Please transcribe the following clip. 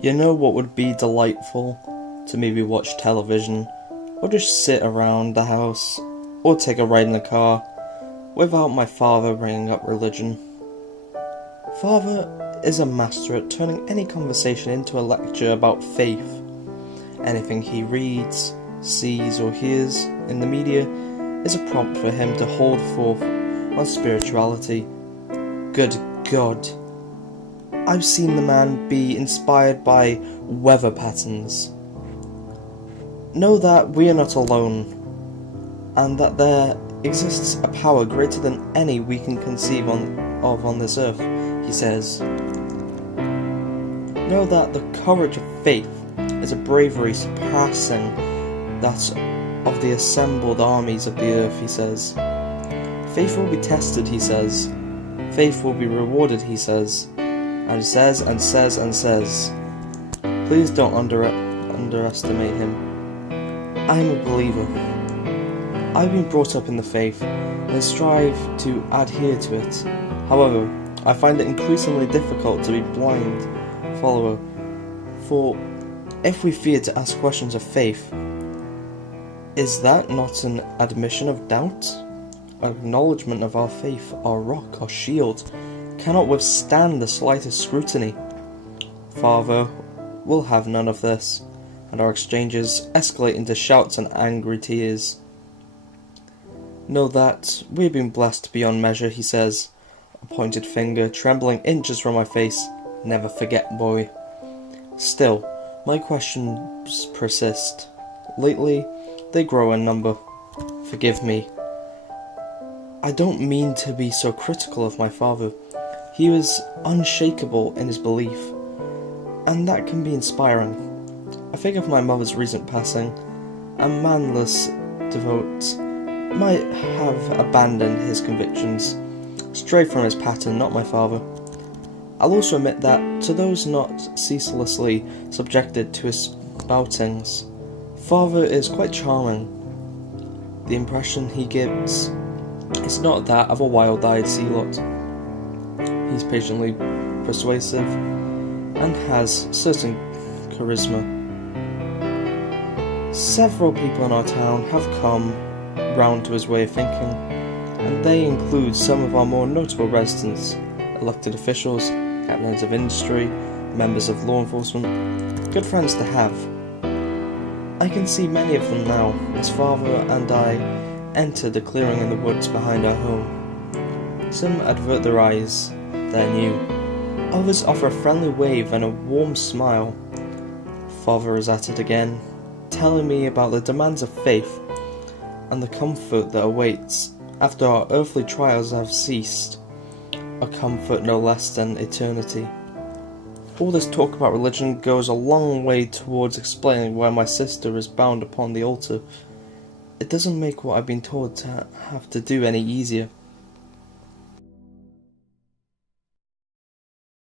You know what would be delightful? To maybe watch television, or just sit around the house, or take a ride in the car, without my father bringing up religion. Father is a master at turning any conversation into a lecture about faith. Anything he reads, sees, or hears in the media is a prompt for him to hold forth on spirituality. Good God! I've seen the man be inspired by weather patterns. Know that we are not alone, and that there exists a power greater than any we can conceive of on this earth, he says. Know that the courage of faith is a bravery surpassing that of the assembled armies of the earth, he says. Faith will be tested, he says. Faith will be rewarded, he says. And says and says and says. Please don't underestimate him. I am a believer. I've been brought up in the faith and strive to adhere to it. However, I find it increasingly difficult to be blind follower. For if we fear to ask questions of faith, is that not an admission of doubt? An acknowledgement of our faith, our rock, our shield, cannot withstand the slightest scrutiny. Father will have none of this, and our exchanges escalate into shouts and angry tears. Know that we have been blessed beyond measure, he says, a pointed finger trembling inches from my face. Never forget, boy. Still, my questions persist. Lately, they grow in number. Forgive me. I don't mean to be so critical of my father. He was unshakable in his belief, and that can be inspiring. I think of my mother's recent passing. A manless devote might have abandoned his convictions, strayed from his pattern, not my father. I'll also admit that to those not ceaselessly subjected to his spoutings, father is quite charming. The impression he gives is not that of a wild-eyed zealot. He's patiently persuasive and has certain charisma. Several people in our town have come round to his way of thinking, and they include some of our more notable residents, elected officials, captains of industry, members of law enforcement, good friends to have. I can see many of them now, as father and I enter the clearing in the woods behind our home. Some avert their eyes. They're new. Others offer a friendly wave and a warm smile. Father is at it again, telling me about the demands of faith and the comfort that awaits after our earthly trials have ceased, a comfort no less than eternity. All this talk about religion goes a long way towards explaining why my sister is bound upon the altar. It doesn't make what I've been told to have to do any easier.